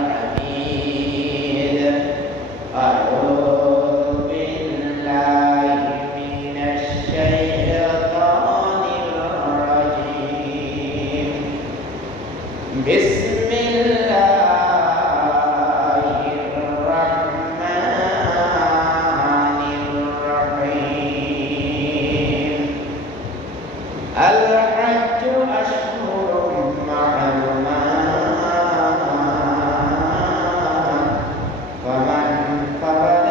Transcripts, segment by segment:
الحميد أعوذ بالله من الشيطان الرجيم بسم الله الرحمن الرحيم الحج أشهر معلومات فمن فرد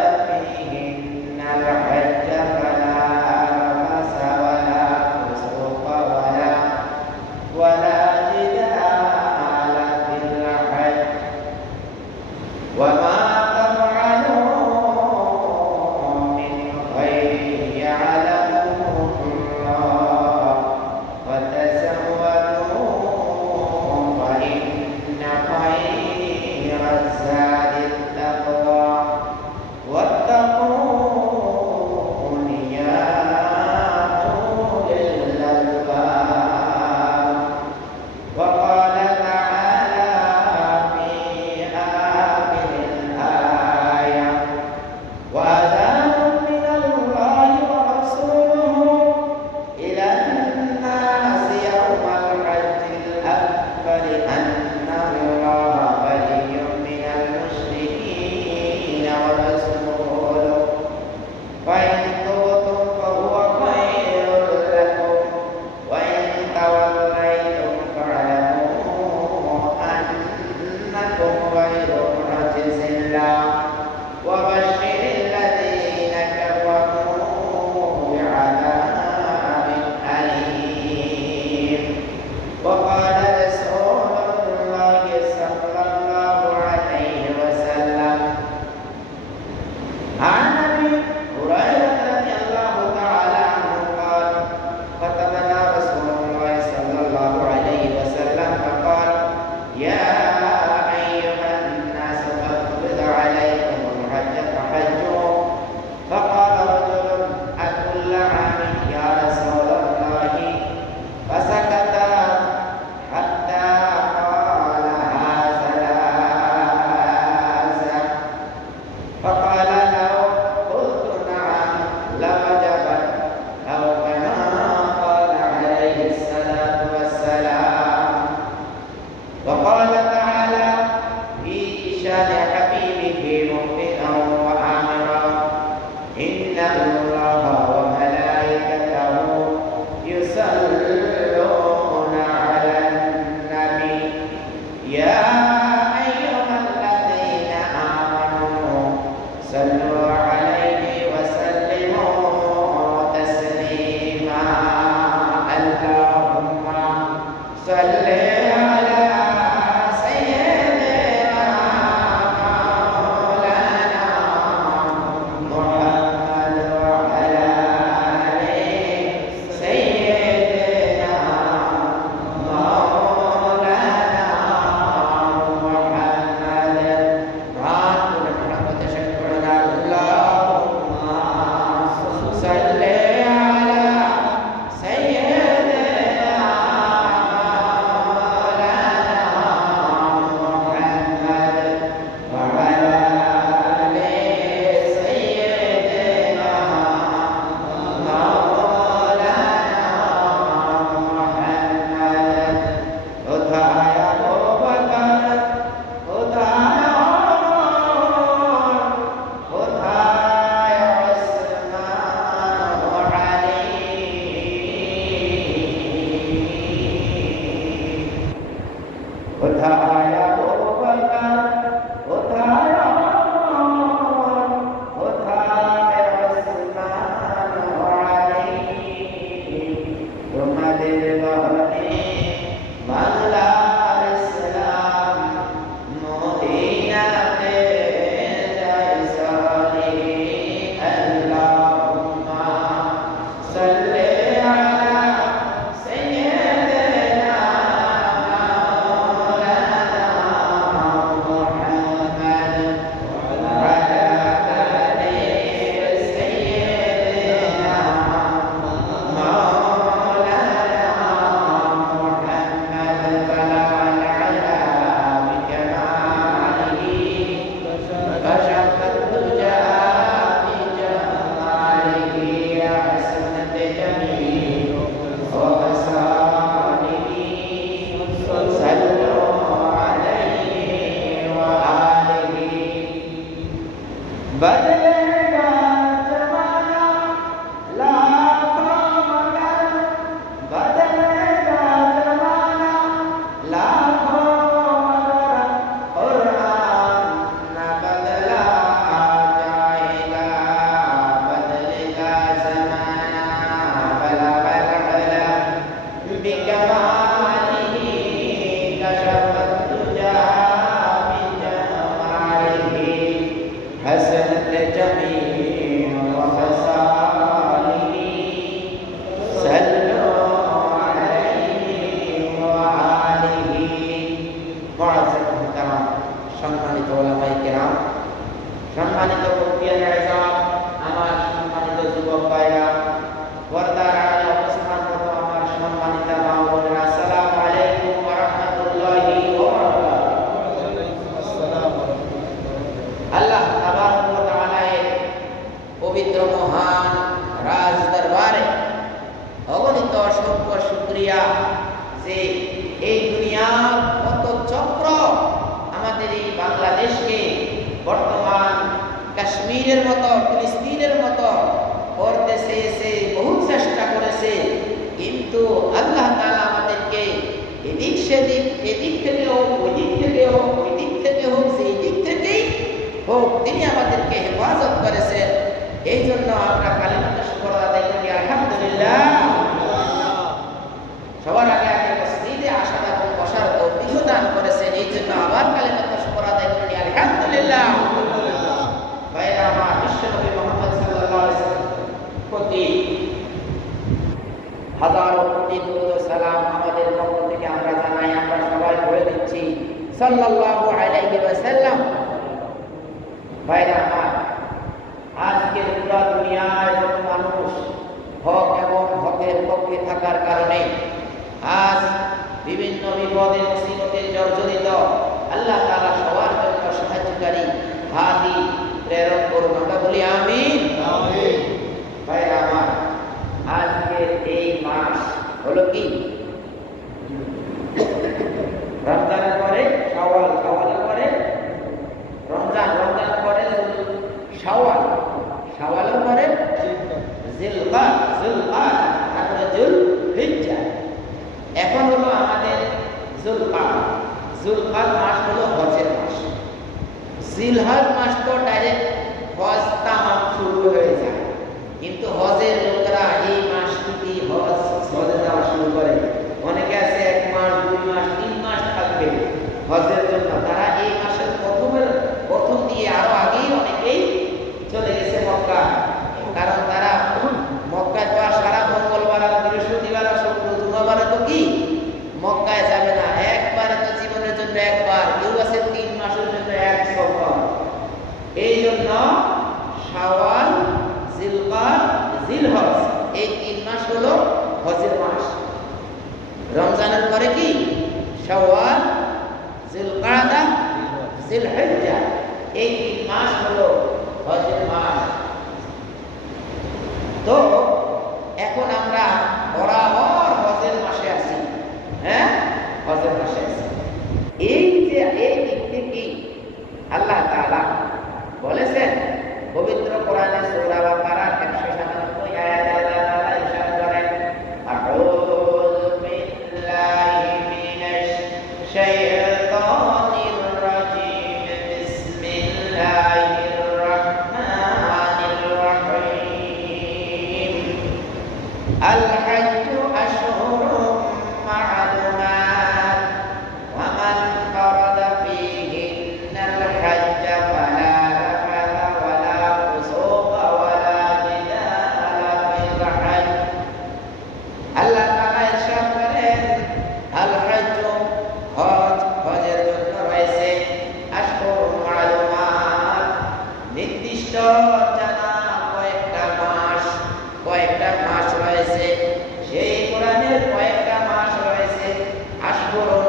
কেরাম, সম্মানিত ওলামায়ে কেরাম, সম্মানিত মুফতিয়ানে আযম, আমার সম্মানিত যুবক ভাইরা, পর্দার আড়ালে অবস্থানরত আমার সম্মানিত মা ও বোনেরা, আসসালামু আলাইকুম ওয়া রাহমাতুল্লাহি ওয়া বারাকাতুহু। আল্লাহ তাবারক ওয়া তাআলা এর পবিত্র মহান রাজ দরবারে অগণিত অসংখ্য শুকরিয়া যে এই দুনিয়ার কত চক্র আমাদের এই বাংলাদেশকে বর্তমান কাশ্মীরের মতো, ফিলিস্তিনের মতো করতেছে, এসে বহু চেষ্টা করেছে, কিন্তু আল্লাহ তাআলা আমাদেরকে এদিক সেদিক, এদিক থেকে হোক, ওই দিক থেকে হোক, ওই দিক থেকে হোক, সেই দিক থেকেই হোক, তিনি আমাদেরকে হেফাজত করেছেন। এই জন্য আমরা কালিমাতুল শুকর আদায় করি আলহামদুলিল্লাহ। সবার আগে মসজিদে আসার এবং বসার তৌফিক দান করেছেন, এই জন্য আবার কালিমাতুল শুকর আদায় করি আলহামদুলিল্লাহ। ভাইরা আমার, বিশ্বনবী মুহাম্মদ সাল্লাল্লাহু আলাইহি ওয়াসাল্লাম প্রতি হাজারো কোটি দরুদ ও সালাম আমাদের পক্ষ থেকে আমরা জানাই, আমরা সবাই পড়ে দিচ্ছি সাল্লাল্লাহু আলাইহি ওয়াসাল্লাম। ভাইরা আমার, আজকে পুরো দুনিয়ায় যত মানুষ হক এবং হকের পক্ষে থাকার কারণে আজ বিভিন্ন বিপদে মুসিবতে জর্জরিত, আল্লাহ তাআলা সবার জন্য সাহায্যকারী হাদি প্রেরণ করুন, আমরা বলি আমিন। ভাইরা আমার, আজকের এই মাস হলো কি? রমজানের পরে শাওয়াল, শাওয়ালের পরে রমজান, রমজানের পরে শাওয়াল, শাওয়ালের পরে জিলকাদ, জিলকাদ, তারপরে যুলহিজ্জা। এখন হলো আমাদের যুলকাদ। যুলকাদ মাস হলো হজের মাস। জিলহজ মাস তো ডাইরেক্ট হজ তামাম শুরু হয়ে যায়, কিন্তু হজের লোকেরা এই মাস থেকে হজে যাওয়া শুরু করে। অনেকে আছে 1 মাস, 2 মাস, 3 মাস থাকবে হজের জন্য, তারা এই মাসের প্রথম দিয়ে আরো আগেই অনেকেই চলে গেছে মক্কা। কারণ তারা মক্কায় তো সারা মঙ্গলবার আর বৃহস্পতিবার আর শুক্র জুমাবারে তো কি মক্কায় যাবে না, একবারে তো জীবনের জন্য একবার, কেউ আছে 3 মাসের জন্য এক সফর। এই জন্য শাওয়াল, জিলকাদ, জিলহজ এই 3 মাস হলো হজের মাস। রমজানের পরে কি শাওয়াল, জিলকাদা, জিলহিজ্জা এই 3 মাস হলো হজের মাস। তো এখন আমরা বরাবর হজের মাসে আছি, হ্যাঁ, হজের মাসে আছি। এই যে এই দিক থেকে আল্লাহ তাআলা বলেছেন পবিত্র কোরআনে সূরা বাকারার 197 আয়াতে আল্লাহ তাআলা ইরশাদ করেন, আউযু বিল্লাহি মিনাশ শাইতানির রাজীম, বিসমিল্লাহির রাহমানির রাহিম। আল-হাজ্জু আশহুরুম মা'লুমাত, ওয়া মান ফারাদা ফীহিন্নাল হাজ্জা ফালা রাফাথা ওয়ালা ফুসুকা ওয়ালা জিদালা ফিল হাজ্জ। আল্লাহ তাআলা ইরশাদ করেন, আল-হাজ্জু হজ, হজের জন্য রয়েছে আশহুরুম মা'লুমাত নির্দিষ্ট জানা কয়েকটা মাস, কয়েকটা মাস রয়েছে। সেই কোরআনের কয়েকটা মাস রয়েছে। আশহুরুন,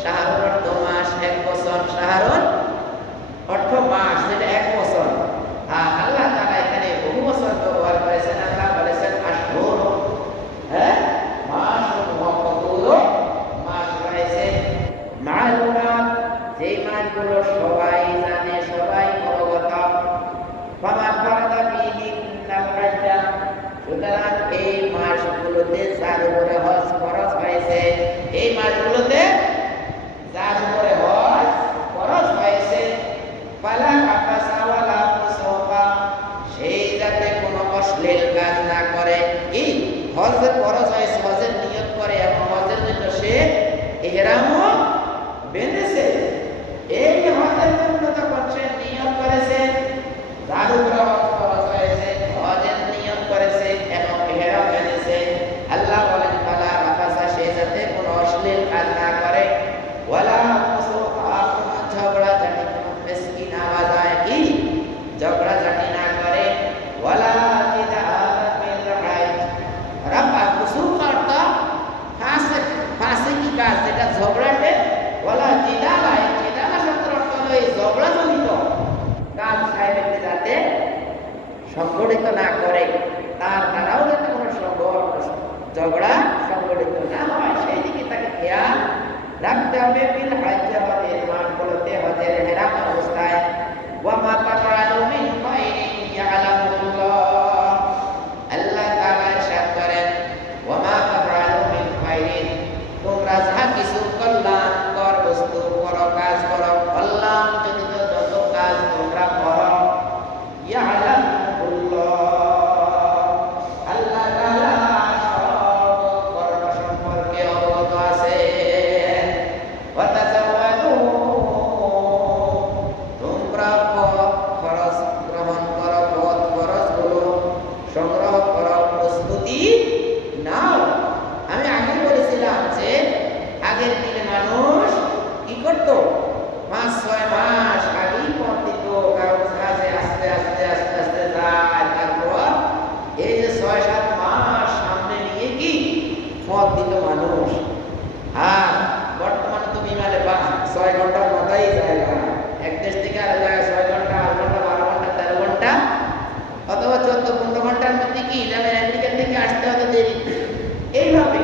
শাহরুন অর্থ মাস, 1 বছর, শাহরুন অর্থ মাস, যেটা 1 বছর। আর আল্লাহ তাআলা এখানে বহু বছর ব্যবহার করেছেন। আল্লাহ বলেছেন আশহুর, হ্যাঁ, মাস, কতগুলো মাস রয়েছে। মা'লুমাত, যেই মাসগুলো সবাই জানে, সবাই অবগত। ফামান ফারাদা ফীহিন্নাল হাজ্জা, সুতরাং এই মাসগুলোতে যার উপরে হজ ফরজ হয়েছে, এই মাসগুলোতে যার উপরে হজ ফরজ হয়েছে, ফালা রাফাসা ওয়ালা ফুসুকা, সেই যাতে কোনো অশ্লীল কাজ না করে। এই হজের ফরজ হয়েছে, হজের নিয়ত করে এবং হজের জন্য সে ইহরামও বেঁধেছে। এই হজের জন্য সংগঠিত না করে, তার দ্বারাও যাতে কোনো ঝগড়া সংগঠিত না হয় সেই দিকে তাকে খেয়াল রাখতে হবে। ফিল হজ্জে হজের মাসগুলোতে হজের হেরাম অবস্থায় ওয়া মা তাফআলু মিন খায়রিন ইয়ালামুল্লাহ, আল্লাহ তাআলা ইরশাদ করেন ওয়া মা তাফআলু মিন খায়রিন, তোমরা যাহা কিছু কল্যাণকর বস্তু করো, কাজ করো, কল্যাণ জনিত যত কাজ তোমরা করো, ইয়ালামুল্লাহ, আল্লাহ তাআলা সব কর্ম সম্পর্কে অবগত আছেন। ওয়া তাযাওয়াদু, তোমরা পথ খরচ গ্রহণ করো, পথ খরচগুলো সংগ্রহ করো, প্রস্তুতি নাও। আমি আগে বলেছিলাম যে আগের দিনে মানুষ কি করত, 5-6 মাস আগেই পথ দিত, কারণ কাজে আস্তে আস্তে আস্তে আস্তে যায়, তারপর এই যে 6-7 মাস সামনে নিয়ে কি পথ দিত মানুষ। আর বর্তমানে তো বিমানে 6 ঘন্টার মাথায় যায় না, এক দেশ থেকে আরেক জায়গায় 6 ঘন্টা, 8 ঘন্টা, 12 ঘন্টা, 13 ঘন্টা অথবা 14-15 ঘন্টার মধ্যে কি যেন আমেরিকা থেকে আসতে হতে দেরি। এইভাবে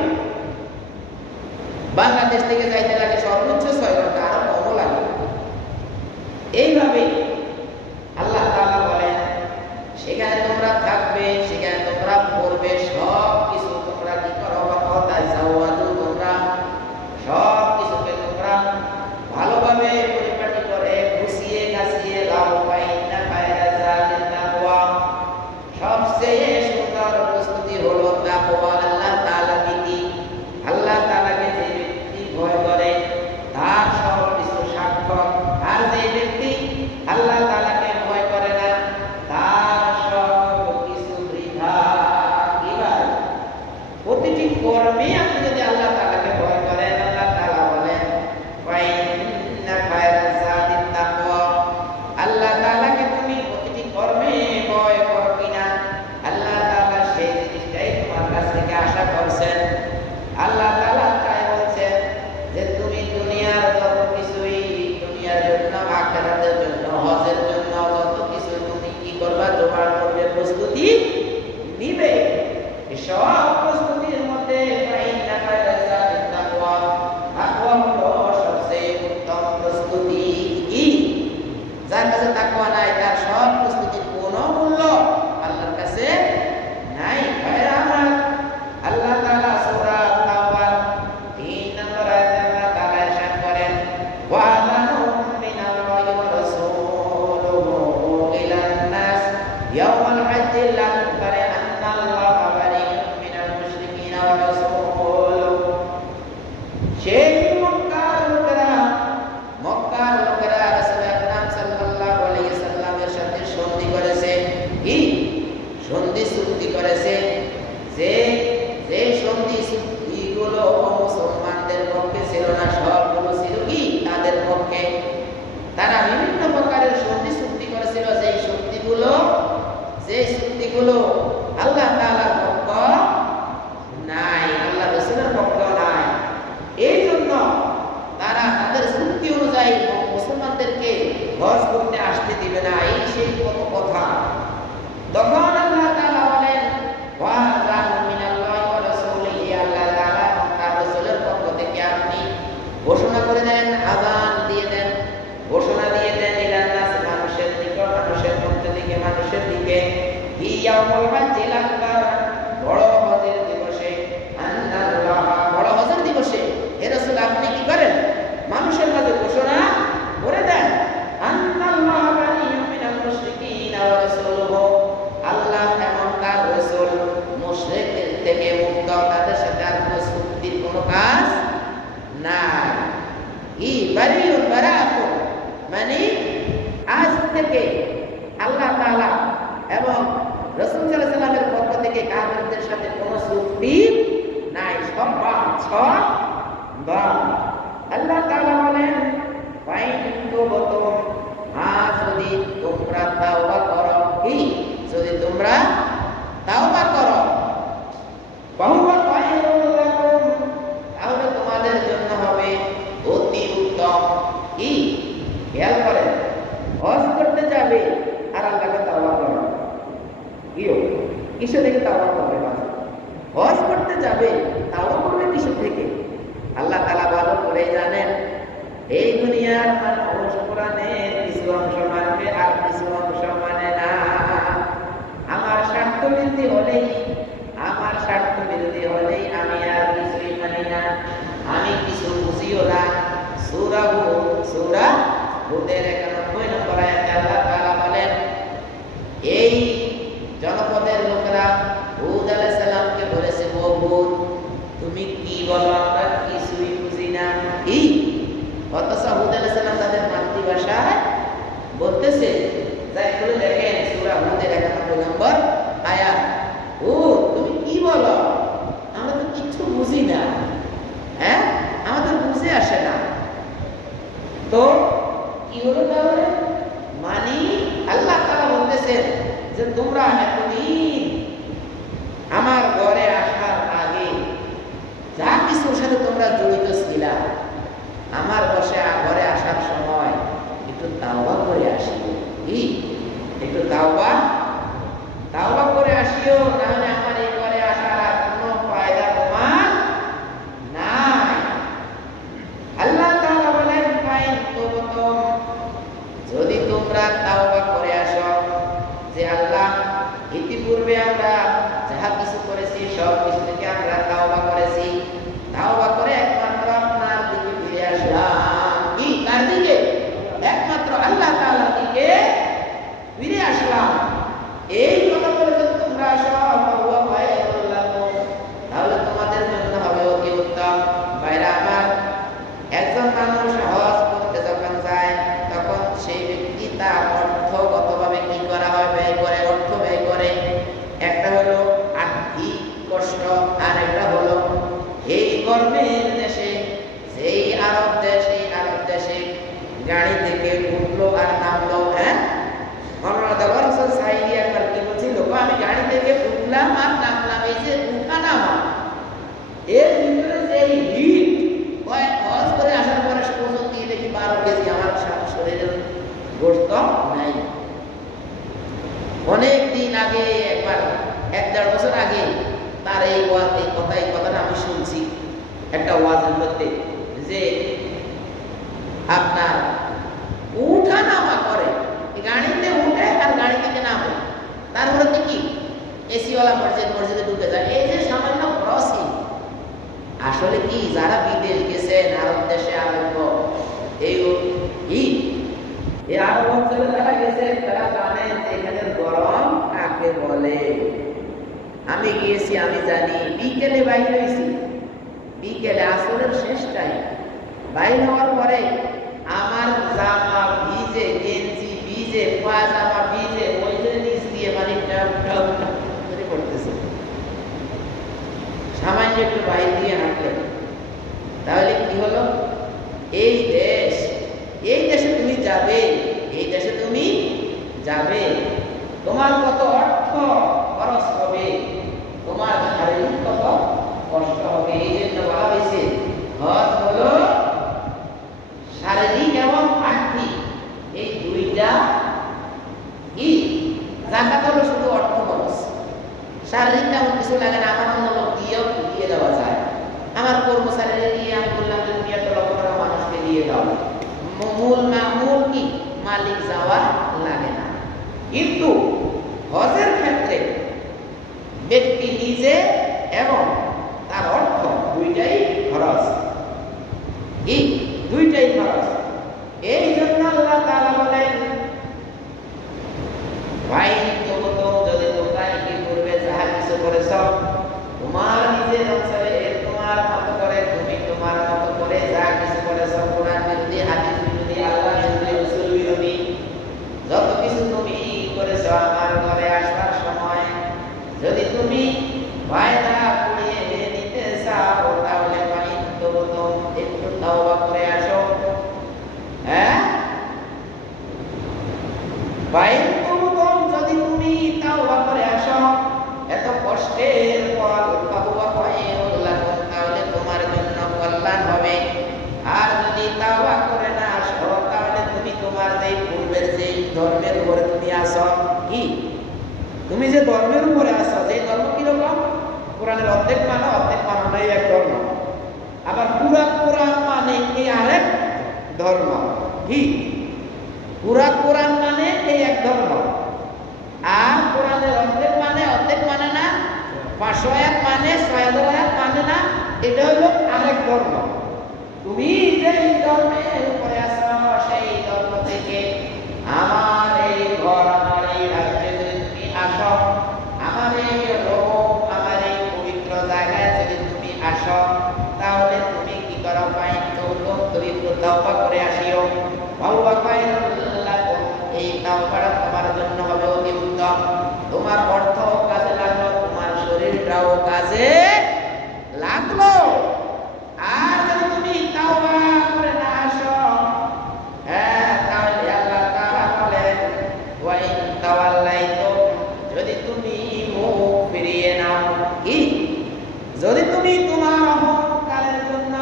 বাংলাদেশ থেকে যাইতে লাগে সর্বোচ্চ 6 ঘন্টা, আরো কমও লাগে। এইভাবে আল্লাহ তাআলা বলেন সেখানে তোমরা থাকবে, সেখানে তোমরা পড়বে, সব কিছু তোমরা কি করো, তোমরা সব কিছুকে তোমরা ভালোভাবে পরিপাটি করে গুছিয়ে গাছিয়ে লাও পাইনা পায়রা জালিন তাকওয়া, সবচেয়ে সুন্দর প্রস্তুতি হলো তাকওয়া, আল্লাহ তাআলা ভীতি। আল্লাহ তাআলাকে যে ব্যক্তি ভয় করে তার সব কিছু সার্থক, আর যে ব্যক্তি আল্লাহ তাআলাকে ভয় করে না তার সব কিছু বৃথা। এবার প্রতিটি কর্মে আপনি যদি আল্লাহ তাআলাকে ভয় করেন, আল্লাহ তাআলা বলেন ফাইন্না খায়রা যাতিত তাকওয়া, আল্লাহ তাআলাকে তুমি প্রতিটি কর্মে ভয় করো কিনা, আল্লাহ তাআলা সেই জিনিসটাই তোমার কাছ থেকে আশা করছেন। আল্লাহ তাআলা তাই বলছেন যে তুমি দুনিয়ার যত কিছুই, দুনিয়ার জন্য, আখিরাতের জন্য, হজের জন্য যত কিছু তুমি কি করবা, জোগাড় করবে, প্রস্তুতি নিবে। এই সব প্রস্তুতির মধ্যে ফাইন্না খায়রা যাতিত তাকওয়া, তাকওয়া হলো সবচেয়ে উত্তম প্রস্তুতি। যার কাছে তাকওয়া নাই তার সব প্রস্তুতির কোনো মূল্য আল্লাহর কাছে নাই। ভাইরা আমার, আল্লাহ তাআলা সূরা তাওবার 3 নম্বর আয়াতে আল্লাহ তাআলা ইরশাদ করেন ওয়া আযানুম মিনাল্লাহি ওয়া রাসূলুহু ইলান নাস ইয়াওমাল হাজ্জিল আকবার আন্নাল্লাহা বারিউম মিনাল মুশরিকিনা ওয়া রাসূলুহু। সেই মক্কার লোকেরা রাসূল আকরাম সাল্লাল্লাহু আলাইহি সাল্লামের সাথে সন্ধি করেছে, কি সন্ধি চুক্তি করেছে, যে সন্ধি চুক্তিগুলো মুসলমানদের পক্ষে ছিল না, সবগুলো ছিল কি তাদের পক্ষে। তারা বিভিন্ন প্রকারের সন্ধি চুক্তি করেছিল, যে চুক্তিগুলো আল্লাহ তাআলার পক্ষ নাই, আল্লাহ রাসূলের পক্ষ নাই। এই জন্য তারা তাদের চুক্তি অনুযায়ী মুসলমানদেরকে হজ করতে আসতে দিবে না, এই সেই কত কথা। তখন আল্লাহ তাআলা বলেন ওয়া আযানু মিনাল্লাহি ওয়া রাসূলিহি, আল্লাহ তাআলা তার রাসূলের পক্ষ থেকে আপনি ঘোষণা করে দেন, আযান দিয়ে দেন, ঘোষণা দিয়ে দেন ইলান নাস, মানুষের নিকট, মানুষের মধ্য থেকে মানুষের দিকে, ইয়াউমুল হাজ্জিল আকবার, বড় হজের দিবসে, আন্নাল্লাহা, বড় হজের দিবসে হে রাসূল আপনি কি করেন, মানুষের মাঝে ঘোষণা করে দেন আন্নাল্লাহা বারিউম মিনাল মুশরিকিনা ওয়া রাসূলুহু, আল্লাহ এবং তার রাসূল মুশরিকদের থেকে মুক্ত, তাদের সাথে আর কোনো চুক্তির কোনো কাজ নাই। বারিউন বারাআতুন মানে আজ থেকে আল্লাহ তাআলা এবং রাসূল সাল্লাল্লাহু আলাইহি ওয়াসাল্লামের পক্ষ থেকে কাফেরদের সাথে কোনো চুক্তি নাই, সব বাদ। আল্লাহ তাআলা বলেন যদি তোমরা তাওবা করো, কি যদি তোমরা তাওবা করো, তাহলে তোমাদের জন্য হবে অতি উত্তম। কি খেয়াল করেন, হজ করতে যাবে আর আল্লাহকে তাওবা করো, কিসে থেকে তাওবা করবে? হজ করতে যাবে, তাওবা করবে কিসের থেকে? আল্লাহ তাআলা ভালো করে জানেন এই দুনিয়ার মানুষ কোরআনের কিছু অংশ মানবে আর কিছু অংশ মানে না। আমার স্বার্থ বিরোধী হলেই আমি আর কিছুই মানি না, আমি কিছু বুঝিও না। সূরা হুদের 91 নম্বর আয়াতে আল্লাহ তাআলা বলেন, এই জনপদের লোকেরা হুদ আলাইহিস সালামকে বলেছে, ও হুদ, তুমি কি বলো, আমরা কিছুই বুঝি না। অথচ হুদ আলাইহিস সালাম তাদের মাতৃভাষায় বলতেছে, যাই বলে দেখেন সূরা হুদের 91 নম্বর আয়াত, হুদ তুমি কি বলো, আমরা তো কিছু বুঝি না, হ্যাঁ আমাদের বুঝে আসে না। তো কি হলো তাহলে? মানে আল্লাহ তাআলা বলতেছেন যে তোমরা এতদিন আমার ঘরে আসার আগে যা কিছুর সাথে তোমরা জড়িত ছিলা, আমার ঘরে আসার সময় একটু তাওবা করে আসিও। একটু তাওবা করে আসিও, নাহলে আমার এই ঘরে আসার আর কোনো ফায়দা তোমার নাই। আল্লাহ তাআলা বলেন, যদি তোমরা তাওবা করে আসো, যে আল্লাহ ইতিপূর্বে আমরা যাহা কিছু করেছি সব কিছু থেকে আমরা তাওবা করেছি, তাওবা করে একমাত্র আপনার দিকে ফিরে আসলাম। কার দিকে? একমাত্র আল্লাহ তাআলার দিকে ফিরে আসলাম। এই কথা বলে যদি তোমরা আসো, তাহলে তোমাদের জন্য হবে অতি উত্তম। ভাইরা আমার, একজন মানুষ হজ করতে যখন যায়, তখন সেই ব্যক্তি তার অর্থগতভাবে কি করা হয়? অর্থ ব্যয় করে। একটা হলো আর্থিক কষ্ট, আর একটা হলো এই কর্মের দেশে, সেই আরব দেশে গাড়ি থেকে উঠলো আর নামলো। একবার কি বলছিল, আমি গাড়ি থেকে উঠলাম আর নামলাম, এই যে উঠা নামা, এর ভিতরে যে হিট, হজ করে আসার পরে ওজন দিয়ে দেখি 12 কেজি আমার শরীরের গোশত নাই। অনেক দিন আগে, একবার 1-1.5 বছর আগে তার এই কথাটা আমি শুনছি একটা ওয়াজের মধ্যে, যে আপনার উঠা নামা করে, গাড়িতে উঠে আর গাড়ি থেকে নামে, তারপরে কি এসিওয়ালা মসজিদে ঢুকে যায়। এই যে সামান্য ক্রসিং, আসলে কি যারা বিদেশ গেছেন, আরব দেশে আরব আরব অঞ্চলে যারা গেছেন, তারা জানেন এখানের গরম কাকে বলে। আমি গিয়েছি, আমি জানি। বিকেলে বাইরে হয়েছি, বিকেলে আসরের শেষ টাইম, বাইরে হওয়ার পরে আমার জামা ভিজে, গেঞ্জি ভিজে, পায়জামা ভিজে, ওই যে নিচ দিয়ে মানে পড়তেছে। সামান্য একটু বাইরে দিয়ে হাঁটলেন, তাহলে কি হলো? এই দেশে তুমি যাবে, তোমার কত অর্থ খরচ হবে, তোমার শারীরিক কত কষ্ট হবে। এই জন্য বলা হয়েছে হজ হলো শারীরিক এবং আর্থিক, এই দুইটা। যাকাত হলো শুধু অর্থ খরচ, শারীরিক তেমন কিছু লাগে না, আমার অন্য লোক দিয়ে দেওয়া যায়। আমার কর্মচারীরা দিয়ে আমি বললাম যে তুমি 1 লক্ষ টাকা মানুষকে দিয়ে দাও, মূল কি মালিক যাওয়া লাগে না। কিন্তু হজের ক্ষেত্রে ব্যক্তি নিজে এবং তার অর্থ দুইটাই খরচ। এই জন্য আল্লাহ তাআলা বলেন, ভাই যদি তোমরা কি করবে, যাহা কিছু করেছ তোমার নিজের অঞ্চলে, তোমার মতো করে, তুমি তোমার মতো করে যা কিছু করেছ, কোরআন বিরোধী, হাদিস বিরোধী, আল্লাহ বিরোধী, রাসূল বিরোধী, যত কিছু তুমি করেছ, আমার ঘরে আসবার সময় যদি তুমি ফায়দা কুড়িয়ে নিতে চাও, তাহলে একটু তাওবা করে আসো। যদি তুমি তাওবা করে আসো, এত কষ্টের পর তাহলে তোমার জন্য কল্যাণ হবে। আর যদি তাওবা করে না আসো, তাহলে তুমি তোমার যে পূর্বের যে ধর্মের উপরে তুমি আসো, তুমি যে ধর্মের উপরে আছো, যে ধর্ম কিরকম? কোরআনের অর্ধেক মানো নাই এক ধর্ম, আবার পুরা কোরআন মানে এই আরেক ধর্ম। কি? পুরা কোরআন মানে এই এক ধর্ম, আর কোরআনের অর্ধেক মানে না, 500 আয়াত মানে 6000 আয়াত মানে না, এটা হলো আরেক ধর্ম। তুমি যে ধর্মের উপরে আছো, সেই ধর্ম থেকে আমার এই ঘর, আমার এই রাজ্যে যদি তুমি আসো, আমার এই রোম, আমার এই পবিত্র জায়গায় যদি তুমি আসো, তাহলে তুমি কি করো? তাওবা করে আসিও। তাওবা খায়রুল লাকুম, এই তাওবাটা তোমার জন্য হবে অতি উত্তম। তোমার অর্থ কাজে লাগলো, তোমার শরীরটাও কাজে লাগলো। আর যদি তুমি তাওবা করে না আসো, তাহলে আল্লাহ তাআলা বলেন ওয়া ইন তাওয়াল্লাইতুম, যদি তুমি মুখ ফিরিয়ে নাও। কি? যদি তুমি তোমার অহংকারের জন্য,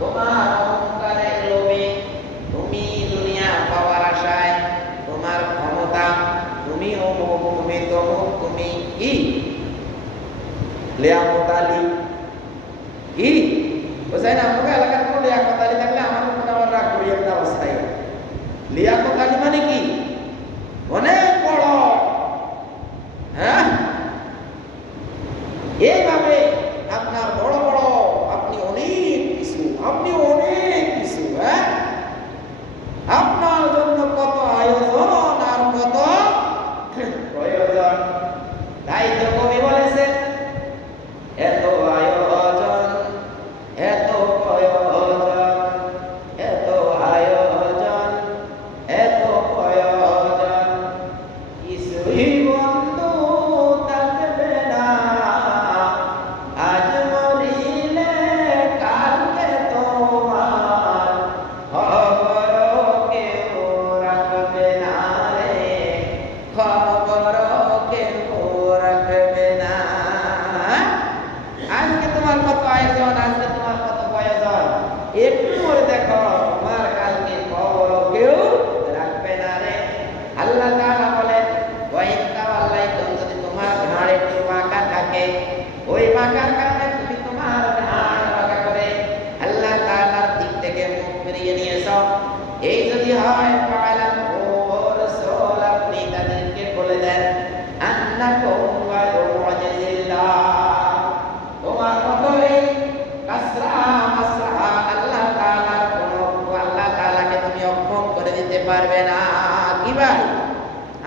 তোমার অহংকারের লোভে, তুমি দুনিয়া পাওয়ার আশায়, তোমার ক্ষমতা, তুমি অমুক, তুমি তমুক, তুমি কি লিয়াকত আলী, কি বুঝাই না? আমাকে এলাকার কোনো লিয়াকত আলী থাকলে আমার মনে আমার রাগ করি একটা অবস্থায়। লিয়াকত আলী মানে কি? অনেক বড়। হ্যাঁ, এইভাবে আপনার বড় বড়, আপনি অনেক কিছু, হ্যাঁ, আপনার জন্য কত আয়োজন আর কত প্রয়োজন। তাই তো কবি বলেছেন, এত আয়োজন, এত প্রয়োজন, এত আয়োজন, এত প্রয়োজন, কিছুই বন্ধু থাকবে না, আজ মরিলে কালকে তোমার খবর কেউ রাখবে না রে, খবর কেউ রাখবে না। আজকে তোমার কত আয়োজন, আজকে তোমার কত প্রয়োজন, একটু করে দেখো, তোমার কালকে খবর কেউ রাখবে না রে। আল্লাহ তাআলা বলেন ওয়া ইন তাওয়াল্লাইতুম, যদি তোমার ঘাড়ে একটু বাঁকা থাকে, ওই বাঁকার কারণে তুমি তোমার ঘাড় বাঁকা করে আল্লাহ তাআলার দিক থেকে মুখ ফিরিয়ে নিয়েছো, এই যদি হয়, ফাআলাম ওর রাসূল, আপনি তাদেরকে বলে দেন আন্নাকুম গায়রু মুজিজিল্লাহ, তোমার মতোই কাসরা মাসরা আল্লাহ তাআলার কোন, আল্লাহ তাআলাকে তুমি অক্ষম করে দিতে পারবে না। কি ভাই,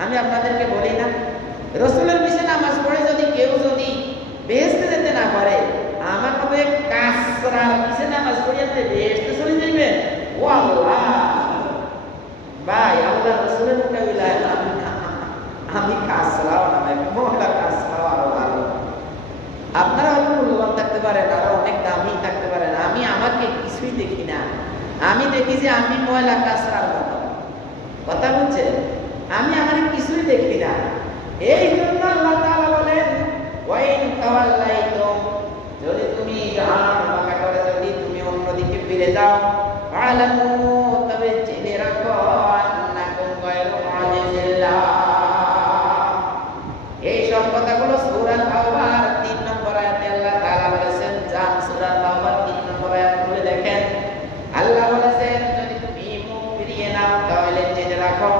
আমি আপনাদেরকে বলি না, রাসূলের পিছনে নামাজ পড়ে যদি কেউ যদি বেহেশতে যেতে না পারে, আমার মতে কাসরার পিছনে নামাজ পড়ে আপনি বেহেশতে চলে যাবেন। ও আল্লাহ ভাই, আল্লাহ রাসূলের মোকাবিলায় আমি কাসরাও না ভাই, মোহলা কাসরাও আরো ভালো। আপনারা হয়তো মূল্যবান থাকতে পারেন, আরো অনেক দামি থাকতে পারেন, আমি আমাকে কিছুই দেখি না, আমি দেখি যে আমি ময়লা কাসরার মতো। কথা বুঝছেন? আমি আমার কিছুই দেখি না। এই জন্য আল্লাহ তাআলা বলেন ওয়া ইন তাওয়াল্লাইতুম, যদি তুমি ঘাড় বাঁকা করে যদি তুমি অন্যদিকে ফিরে যাও, আলামু, তবে জেনে রাখো আন্নাকুম গায়রু মুজিজিল্লাহ। এই সব কথাগুলো সূরা তাওবার 3 নম্বর আয়াতে আল্লাহ তাআলা বলেছেন। যান সূরা তাওবার 3 নম্বর আয়াত খুলে দেখেন, আল্লাহ বলেছেন যদি তুমি মুখ ফিরিয়ে নাও, তাহলে জেনে রাখো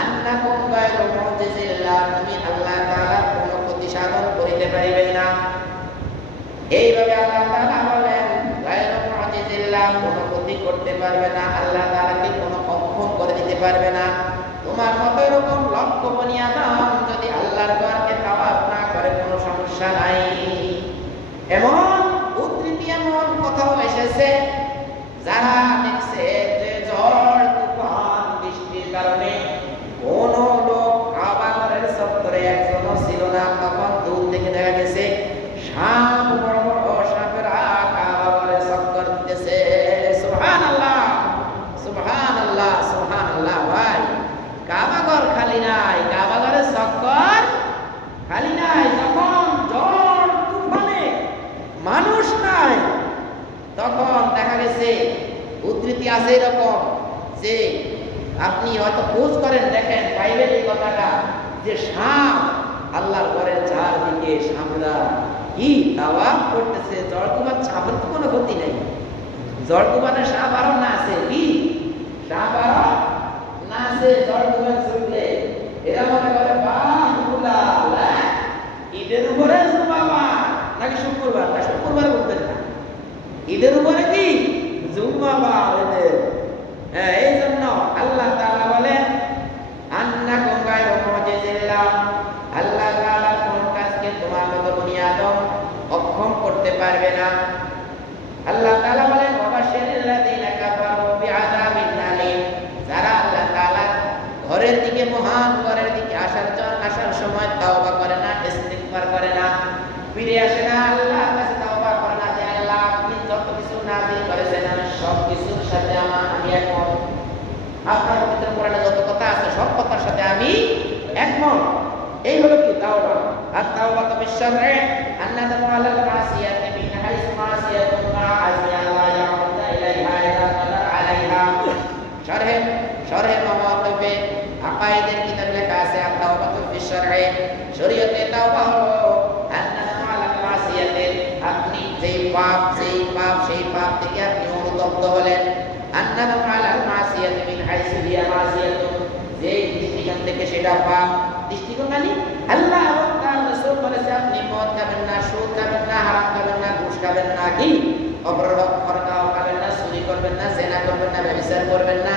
আন্নাকুম গায়রু মুজিজিল্লাহ, তুমি আল্লাহ তাআলার কোনো ক্ষতি সাধন করিতে পারিবে না। এইভাবে আল্লাহ তাআলা বলেন গায়রু মুজিজিল্লাহ, কোনো ক্ষতি করতে পারবে না, আল্লাহ তাআলাকে কোনো অক্ষম করে দিতে পারবে না। তোমার মতো এরকম লক্ষ বনি আদম যদি আল্লাহর ঘরকে তাওয়াফ না করে, কোনো সমস্যা নাই। এমন উদ্ধৃতি, এমন কথাও এসেছে, যারা দেখছে যে ঝড় তুফান বৃষ্টির কারণে কোন লোক কাবা ঘরের চত্বরে একজনও ছিল না, তখন দূর থেকে দেখা গেছে সাপ, বড় বড় সাপেরা কাবা ঘরে চক্কর দিতেছে। সুবহানাল্লাহ, সুবহানাল্লাহ, সুবহানাল্লাহ। ভাই, কাবা ঘর খালি নাই, কাবা ঘরের চক্কর খালি নাই। যখন ঝড় তুফানে মানুষ নাই, তখন দেখা গেছে উদ্ধৃতি আছে এরকম যে আপনি হয়তো খোঁজ করেন, দেখেন পাইবেন এই কথাটা, যে সাপ আল্লাহর ঘরের চারদিকে সামরা কি তাওয়াফ করতেছে। জড়কুমার সাপের তো কোনো ক্ষতি নাই, জড়কুমারের সাপ আরো না আছে, কি সাপ আরো না আছে। জড়কুমার ছুটলে এরা মনে করে ঈদের উপরে জুম্মা নাকি শুক্রবার, না শুক্রবার বলবেন না, ঈদের উপরে কি জুম্মা এদের। এই জন্য আল্লাহ তাআলা বলেন আন্নাকুম গায়রু মুজিজিল্লাহ, আল্লাহ তাআলা কোন কাজকে তোমার মতো বনি আদম অক্ষম করতে পারবে না। আল্লাহ তাআলা বলেন ওয়াবাশশিরিল লাযিনা কাফারু বিআযাবিন আলীম, যারা আল্লাহ তাআলা ঘরের দিকে, মহান ঘরের দিকে আসার সময় তাওবা করে না, ইস্তিগফার করে না, ফিরে আসে না, আল্লাহর কাছে তাওবা করে না যে আল্লাহ আপনি যত কিছু নাযিল করেছেন আমি সব কিছুর সাথে আমি একমত, আপনার পবিত্র কোরআনে যত কথা আছে সব কথার সাথে আমি একমত। এই হলো কি তাওবা। আর তাওবা তো বিশরঈ আন্নাদামু আলাল মাসিয়াতি মিন হাইসু মাসিয়াতুন মা আযমি আল্লাহ ইয়াউদা ইলাইহা ইযা কাদার আলাইহা। শরহে মাওয়াকিফে আকায়েদের কিতাব লেখা আছে আর তাওবা তো বিশরঈ, শরীয়তে তাওবা হলো আন্নাদামু আলাল মাসিয়াতি, আপনি যেই পাপ সেই পাপ থেকে আপনি অনুতপ্ত হলেন। আন্নাদামু আলাল মাসিয়াতি মিন হাইসু হিয়া মাসিয়াতুন, যে দৃষ্টিকোণ থেকে সেটা পাপ, দৃষ্টিকোণ মানে আল্লাহ এবং তার রাসূল বলেছে আপনি মদ খাবেন না, সুদ খাবেন না, হারাম খাবেন না, ঘুষ খাবেন না, কি অপরাধ খাবেন না, চুরি করবেন না, জেনা করবেন না, ব্যভিচার করবেন না।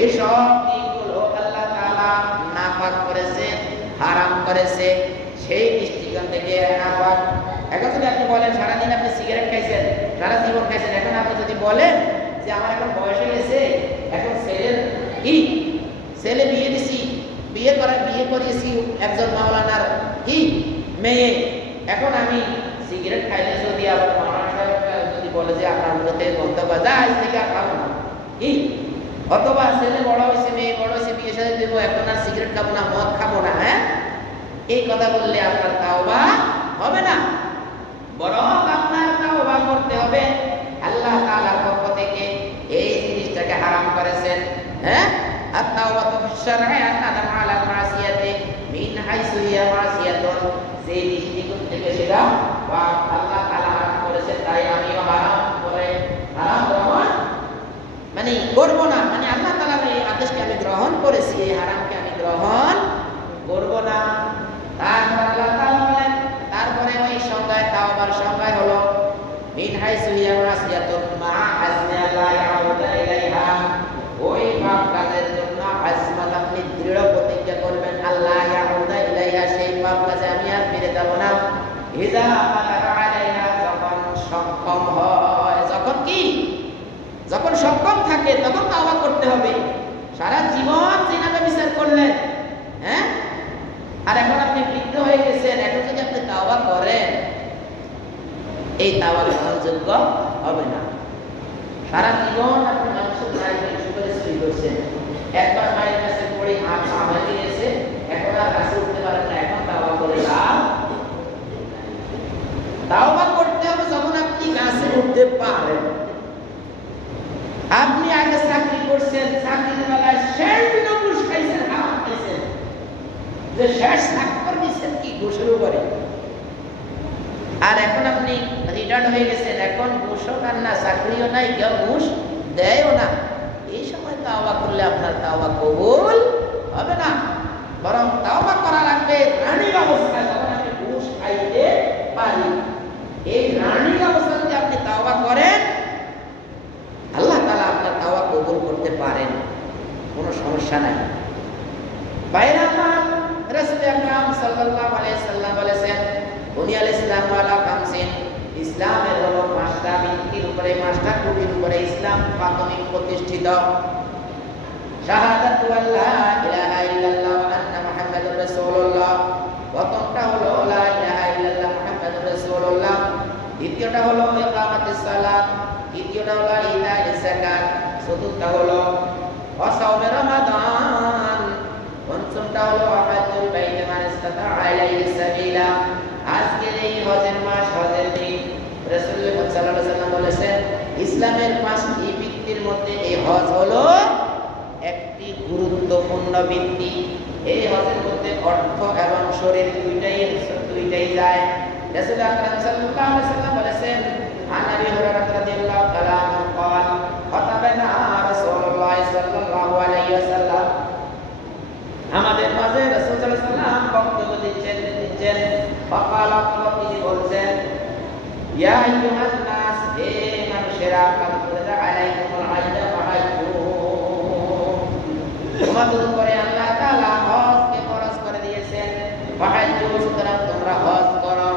এই সব দিকগুলো আল্লাহ তাআলা নাপাক করেছে, হারাম করেছে, সেই দৃষ্টিকোণ থেকে নাপাক। এখন যদি আপনি বলেন সারাদিন আপনি সিগারেট খাইছেন, সারা জীবন খাইছেন, এখন আপনি যদি বলেন যে আমার এখন বয়স হয়ে গেছে, এখন ছেলে বিয়ে দিছি, বিয়ে করিয়েছি একজন মাওলানার কি মেয়ে, এখন আমি সিগারেট খাইলে যদি আবার মাওলানা সাহেব যদি বলে যে আপনার মধ্যে গন্তব্য যায় থেকে আর খাবো না, কি অথবা ছেলে বড় হয়েছে, মেয়ে বড় হয়েছে, বিয়ে সাথে দেবো, এখন আর সিগারেট খাবো না, মদ খাবো না, হ্যাঁ, এই কথা বললে আপনার তাওবা হবে না, বরং আপনার তাওবা করতে হবে। আল্লাহ তাআলার পক্ষ থেকে এই জিনিসটাকে হারাম করেছেন, হ্যাঁ। আত-তাওবাতু ফিশ-শারঈ আন্নাদামু আলাল মাসিয়াতি মিন হাইসু হিয়া মাসিয়াতুন, সেই দৃষ্টিকোণ থেকে সেটা পাপ, আল্লাহ তাআলা হারাম করেছে, তাই আমিও হারাম গ্রহণ মানে করব না, মানে আল্লাহ তাআলার এই আদেশকে আমি গ্রহণ করেছি, এই হারামকে আমি গ্রহণ করব না। তারপর আল্লাহ তাআলা বলেন, তারপরে ওই সংজ্ঞায় তাওবার সংজ্ঞা হলো মিন হাইসু হিয়া মাসিয়াতুন মা আযমি আল্লাহ ইয়াউদা ইলাইহা, ওই পাপ কাজের জন্য আজমাত আপনি দৃঢ় প্রতিজ্ঞা করবেন আল্লাহ ইয়াউদা ইলাইহা, সেই পাপ কাজে আমি আর ফিরে যাব না। ইযা কাদারা আলাইহা, যখন সক্ষম হয়, যখন সক্ষম থাকে তখন তাওবা করতে হবে। সারা জীবন জিনা ব্যভিচার করলেন, হ্যাঁ, আর এখন আপনি বৃদ্ধ হয়ে গেছেন, এখন যদি আপনি তাওবা করেন এই তাওবা গ্রহণযোগ্য হবে না। সারা জীবন আপনি মানুষের করে চুরি করছেন, একবার মায়ের কাছে পড়ে হাত পা ভেঙে গেছে, এখন আর কাছে উঠতে পারেন না, এখন তাওবা করে লাভ। তাওবা করতে হবে যখন আপনি কাছে উঠতে পারেন। আপনি আগে চাকরি করছেন, চাকরির বেলায় শেষ দিনও ঘুষ খাইছেন, হারাম খাইছেন, যে শেষ স্বাক্ষর দিচ্ছেন কি ঘুষের উপরে, আর এখন আপনি রিটায়ার্ড হয়ে গেছেন, এখন ঘুষও খান না, চাকরিও নাই, কেউ ঘুষ দেয়ও না। এই সময় তাওবা করলে আপনার তাওবা কবুল হবে না, বরং তাওবা করা লাগবে রানির অবস্থায়, যখন আপনি ঘুষ খাইতে পারি। এই রানির অবস্থা যদি আপনি তাওবা করেন, আল্লাহ তাআলা আপনার তাওবা কবুল করতে পারেন, কোনো সমস্যা নাই। বাইরে আমার রাসূল আকরাম সাল্লাল্লাহু আলাইহি সাল্লাম বলেছেন বুনিয়াল ইসলামু আলা খামসিন, ইসলামের হলো 5টা ভিত্তির উপরে, 5টা খুঁটির উপরে ইসলাম প্রাথমিক প্রতিষ্ঠিত। শাহাদাতু আল্লা ইলাহা ইল্লাল্লাহ ওয়া আন্না মুহাম্মাদুর রাসূলুল্লাহ, প্রথমটা হলো লা ইলাহা ইল্লাল্লাহ মুহাম্মাদুর রাসূলুল্লাহ, দ্বিতীয়টা হলো ইকামাতুস সালাত, তৃতীয়টা হলো ইতাউস যাকাত, চতুর্থটা হলো ওয়াসাউমে রমাদান, পঞ্চমটা হলো হাজ্জুল বাইতি মান ইসতাতা আলাইহি সাবিলা। আজকের এই হজের মাস, হজের দিন, রাসূলুল্লাহ সাল্লাল্লাহু আলাইহি ওয়াসাল্লাম বলেছেন ইসলামের 5টি ভিত্তির মধ্যে এই হজ হলো একটি গুরুত্বপূর্ণ ভিত্তি। এই হজের মধ্যে অর্থ এবং শরীর দুইটাই যায়। রাসূল আকরাম সাল্লাল্লাহু আলাইহি ওয়াসাল্লাম বলেছেন, আন আবি হুরায়রা রাদিয়াল্লাহু তাআলা আনহু قال خطبنا رسول الله সাল্লাল্লাহু আলাইহি ওয়াসাল্লাম, আমাদের মাঝে রাসূল সাল্লাল্লাহু আলাইহি ওয়াসাল্লাম বক্তব্য দিচ্ছেন। فقال তিনি বলছেন, ইয়া আইয়ুহান নাস, হে মানুষেরা, قد فرض عليكم الحج فحجوا, তোমাদের উপরে আল্লাহ তাআলা হজকে ফরজ করে দিয়েছেন। ফাহাজ্জু, সুতরাং তোমরা হজ করো।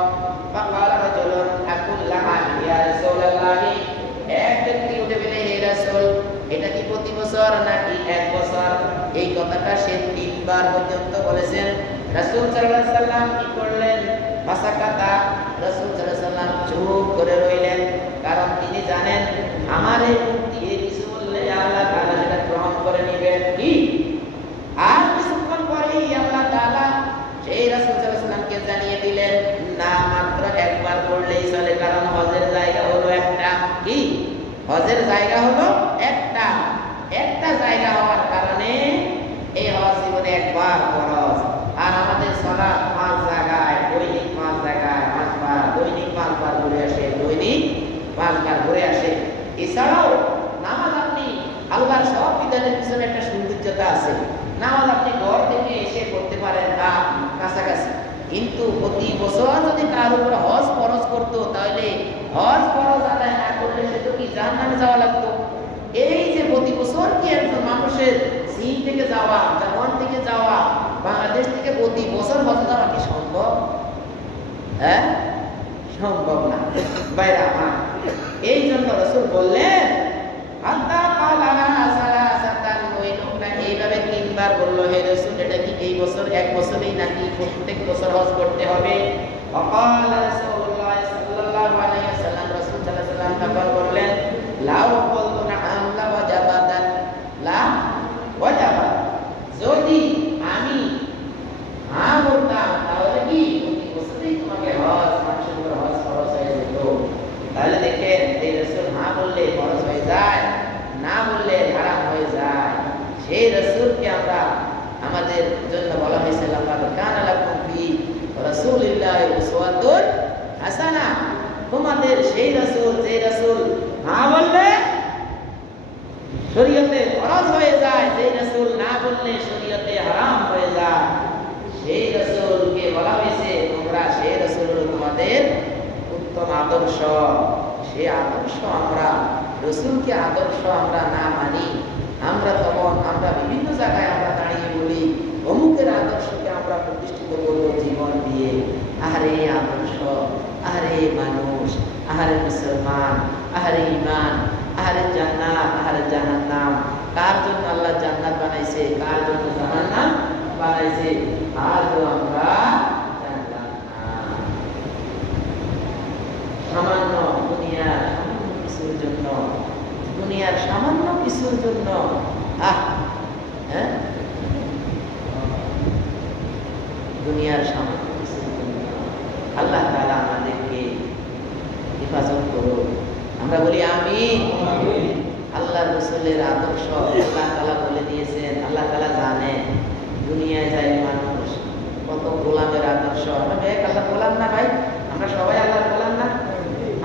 ফাকাল রাজুলুন আকুল্লাহা ইয়া রাসূলুল্লাহ, এক ব্যক্তি উঠে বলে, হে রাসূল, এটা কি প্রতি বছর নাকি এক বছর? এই কথাটা সে তিনবার পর্যন্ত বলেছেন। রাসূল সাল্লাল্লাহু আলাইহি ওয়াসাল্লাম কি করলেন? মাসাকাতা, রাসূল সাল্লাল্লাহু আলাইহি ওয়াসাল্লাম চুপ করে রইলেন, কারণ তিনি জানেন আমার এই মুখ দিয়ে কিছু বললে আল্লাহ তাআলা সেটা গ্রহণ করে নেবেন। কি আর কিছুক্ষণ পরেই আল্লাহ তাআলা সেই রাসূল সাল্লাল্লাহু আলাইহি ওয়াসাল্লামকে জানিয়ে দিলেন, না, মাত্র একবার পড়লেই চলে, কারণ হজের জায়গা হলো একটা। কি হজের জায়গা হলো একটা জায়গা হওয়ার কারণে এই হজ জীবনে একবার ফরজ। আর আমাদের সালাত 5 জায়গায়, দৈনিক 5 জায়গায় 5 বার, দৈনিক 5 বার ঘুরে আসে, দৈনিক 5 বার ঘুরে আসে। এছাড়াও নামাজ, আপনি আল্লাহর সব বিধানের পিছনে একটা সৌন্দর্যতা আছে। নামাজ আপনি ঘর থেকে এসে করতে পারেন তা কাছাকাছি, কিন্তু প্রতি বছর যদি কার উপর হজ ফরজ করতো, তাহলে হজ ফরজ আদায় না করলে সে তো কি জাহান্নামে যাওয়া লাগতো। এই যে প্রতি বছর কি একজন মানুষের চীন থেকে যাওয়া, জাপান থেকে যাওয়া, বাংলাদেশ থেকে প্রতি বছর হজে যাওয়া কি সম্ভব? হ্যাঁ, সম্ভব না বাইরা। এই জন্য রাসূল বললেন, এইভাবে তিনবার বললো, হে রাসূল, এটা কি এই বছর এক বছরেই নাকি প্রত্যেক বছর হজ করতে হবে? وقال رسول الله صلى الله عليه وسلم, রাসূল সাল্লাল্লাহু আলাইহি ওয়াসাল্লাম তখন বললেন, লাউ কুলতু নাআম লা ওয়াজাবাতান, লা ওয়াজাবা, যদি আমি হ্যাঁ বলতাম তাহলে কি প্রতি বছরই তোমাকে হজ, মানুষের উপর হজ ফরজ হয়ে যেত। তাহলে দেখেন, এই রাসূল হ্যাঁ বললে ফরজ হয়ে যায়, না বললে হারাম হয়ে যায়। সেই রাসূলকে আমরা, আমাদের জন্য বলা হয়েছে, লাকাদ কানা লাকুম ফি রাসূলিল্লাহি উসওয়াতুন হাসানা, তোমাদের সেই রাসূল, যে রাসূল হ্যাঁ বললে শরীয়তে ফরজ হয়ে যায়, যে রাসূল না বললে শরীয়তে হারাম হয়ে যায়, সেই রাসূলকে বলা হয়েছে তোমরা সেই রাসূল হলো তোমাদের উত্তম আদর্শ। সেই আদর্শ আমরা, রাসূলকে আদর্শ আমরা না মানি, আমরা বিভিন্ন জায়গায় আমরা দাঁড়িয়ে বলি অমুকের আদর্শকে আমরা প্রতিষ্ঠিত করব জীবন দিয়ে। আহারে আদর্শ, আহারে মানুষ, আহারে মুসলমান, আহারে ঈমান, আহারে জান্নাত, আহারে জাহান্নাম। কার জন্য আল্লাহ জান্নাত বানাইছে, কার জন্য জাহান্নাম বানাইছে, আজও আমরা জানলাম না। সামান্য দুনিয়ার কিছুর জন্য, দুনিয়ার সামান্য কিছুর জন্য দুনিয়ার সামান্য কিছুর জন্য আল্লাহ তাআলা আমাদেরকে হেফাজত করুন। আমরা বলি আমিন। আল্লাহ রাসূলের আদর্শ আল্লাহ তাআলা বলে দিয়েছেন, আল্লাহ তাআলা জানেন দুনিয়ায় যায় মানুষ কত গোলামের আদর্শ। আমরা এক আল্লাহ গোলাম না ভাই? আমরা সবাই আল্লাহর গোলাম না?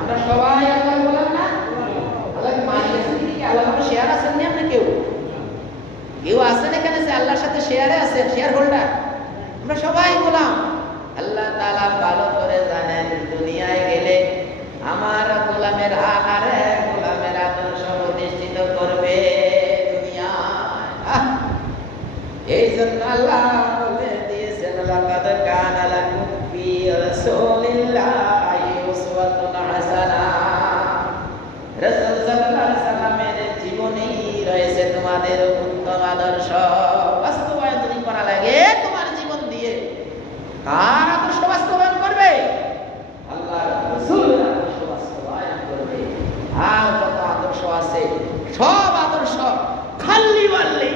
আমরা সবাই আল্লাহর গোলাম না? আল্লাহকে মানি আছেন কি? আল্লাহর সাথে শেয়ার আছেন না? আপনি কেউ আছেন এখানে যে আল্লাহর সাথে শেয়ারে আছেন, শেয়ার হোল্ডার? আমরা সবাই গোলাম। আল্লাহ তাআলা ভালো করে জানেন দুনিয়ায় গেলে আমার গোলামের আহারে গোলামের আদর্শ প্রতিষ্ঠিত করবে দুনিয়ায়। এই জন্য আল্লাহ বলে দিয়েছেন, লাকাদ কানা লাকুম ফি রাসূলিল্লাহি উসওয়াতুন হাসানা, রাসূল সাল্লাল্লাহু আলাইহি ওয়াসাল্লামের জীবনেই রয়েছে তোমাদের উত্তম আদর্শ। বাস্তবায়ন যদি করা লাগে তোমার জীবন দিয়ে, কার আদর্শ বাস্তবায়ন করবে? আল্লাহর রাসূলের আদর্শ বাস্তবায়ন করবে। আর যত আদর্শ আছে সব আদর্শ খালি বললে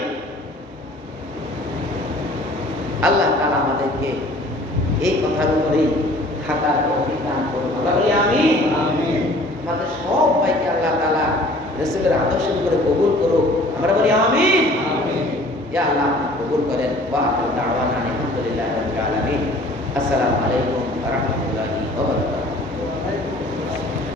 আল্লাহ তাআলা আমাদেরকে এই কথার উপরেই থাকার তৌফিক দান করুন। আল্লাহ বলি আমিন। আমিন। আমাদের সবাইকে আল্লাহ তাআলা রাসূলের আদর্শের উপরে কবুল করুক। আমরা বলি আমিন। আমিন। Ya Allah kabul karen wa akhir da'wana alhamdulillahirabbil alamin. Assalamualaikum warahmatullahi